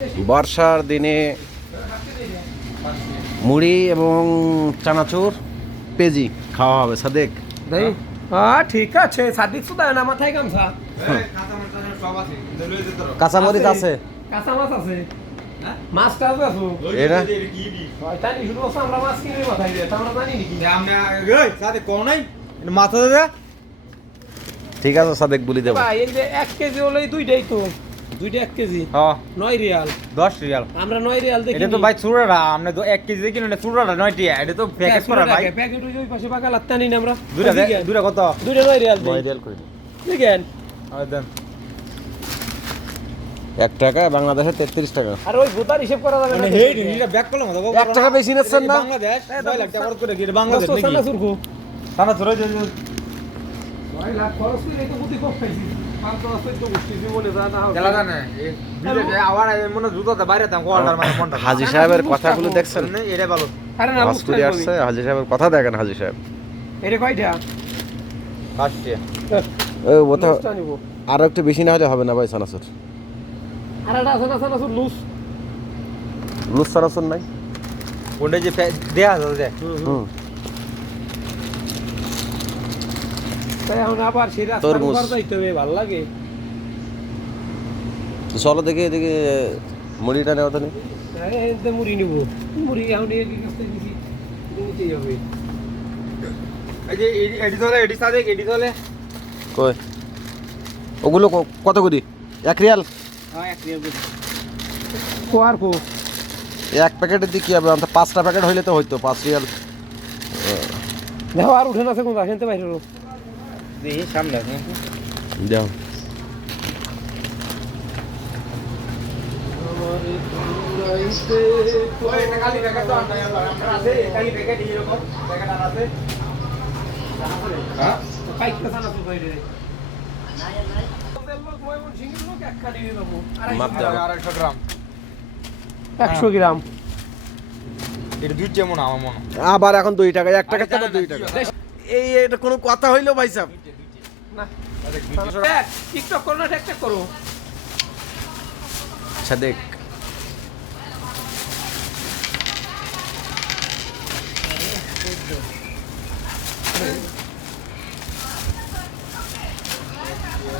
বর্ষার দিনে মুড়ি এবং চানাচুর পেঁজি খাওয়া হবে। সাদেক ঠিক আছে, সাদিক সুদা না মাথায় গামছা, কাঁচামরিচ আছে, কাঁচা মাছ আছে, মাছ টাছ আছে। এরা শয়তানি শুরু করছে, আমরা মাছ কিনে মাথায় দিয়ে আমরা জানি নাকি কোন নাই মাথা দে। ঠিক আছে সাদেক বলি দেবো। ভাই এই যে 1 কেজি হলেই দুইটাই তো, দুইটা 1 কেজি হ্যাঁ 9 রিয়াল 10 রিয়াল। আমরা 9 রিয়াল দেখি। এটা তো ভাই চুরাটা আমরা 1 কেজি দেখি না, চুরাটা 9 টিয়া। এটা তো প্যাকেজ করা ভাই। প্যাকেট ওই পাশে বাগাল আত্তানি না আমরা। দুইটা কত? দুইটা 9 রিয়াল দেই। 9 রিয়াল করে দেখেন আর দেন 1 টাকা, বাংলাদেশে 33 টাকা। আর ওই গোদার হিসাব করা যাবে না। মানে হেই এটা ব্যাক করলাম তো 1 টাকা বেশি নিচ্ছেন না? বাংলাদেশ 6 লাখ টাকা খরচ করে গিয়ে বাংলাদেশ নাকি? সানা সুরকো সানা চুরা যে 6 লাখ খরচ করে তো বুদ্ধি কম খাইছি। 5-10 তো গোষ্ঠী জীবনে যা না খেলা জানে এই বিদেশে আবার মনে জুতাতে বাইরে দাম কোয়ার্টার মানে কোনটা হাজী সাহেবের কথাগুলো দেখছেন? এটা ভালো। আরে না হজ করে আসছে, হাজী সাহেবের কথা দেখেন। হাজী সাহেব এটা কয়টা? 5 টিয়া। ও তো লুজটা নিব। আরো একটু বেশি না হলে হবে না ভাই। চানাচুর আর এটা সানা সুর লুজ। লুজ চানাচুর নাই। কোনটা যে দেয়া আছে হুম তাই এখন আবার সেই রাস্তা তরমুজ। উপর যাইতে হবে, ভালো লাগে। তো চলো দেখি এদিকে মুড়িটা নেওয়া তো নেই। আরে এতে মুড়ি নিব, মুড়ি এখন এই কাছে দিছি নিতেই হবে। এই যে এডি চলে, এডি সাদেক, এডি চলে। কই ওগুলো কত করি? 1 রিয়াল। হ্যাঁ 1 রিয়াল। কোয়ার কো 1 প্যাকেটের দিয়ে কি হবে? অন্তত 5টা প্যাকেট হইলে তো হইতো 5 রিয়াল। দেখো আর উঠে না কোন আসেনতে বাইরে দেখি সামনে আছে। যাও ওই এটা খালি প্যাকেট তো আনতে হবে। আমরা আছে খালি প্যাকেট এরকম প্যাকেট আর আছে। হ্যাঁ পাইকটা সানা তো বাইরে লোক ময়মন সিঙ্গেল লোক একখানি দিয়ে দেবো। মাপ দাও। 250 গ্রাম। 100 গ্রাম। এটা দুই যেমন আমার মনে। আবার এখন 2 টাকা, 1 টাকা থেকে 2 টাকা। এই এটা কোনো কথা হইলো ভাই সাহেব? না টিকটক করো না, টিকটক করো। সাদেক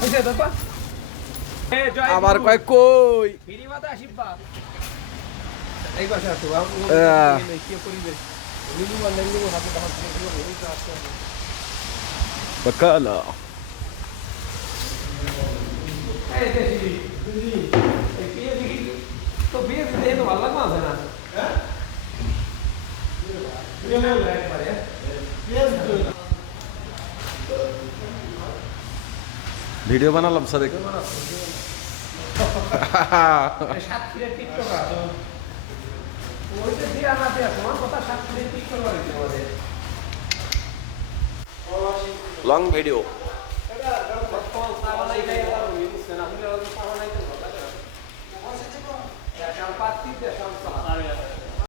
বুঝে তো পা আবার কয় কই ফিরি মাথা আশীর্বাদ এই পাশে আসো। কি করিবে লিলু আর লিলু হাতে দাও এই তো আসছে। বাকালা এই দেখি এই পিএসি তো পিএসি দেই তো ভালো লাগবে না। হ্যাঁ ভিডিও বানালাম সাদেক। সাতক্ষীরার টিকটক আছে ওইটা দিয়ে আমাদের তোমার কথা সাতক্ষীরার টিকটক বানাইতে আমাদের লং ভিডিও। এটা বর্তমান সাবানাই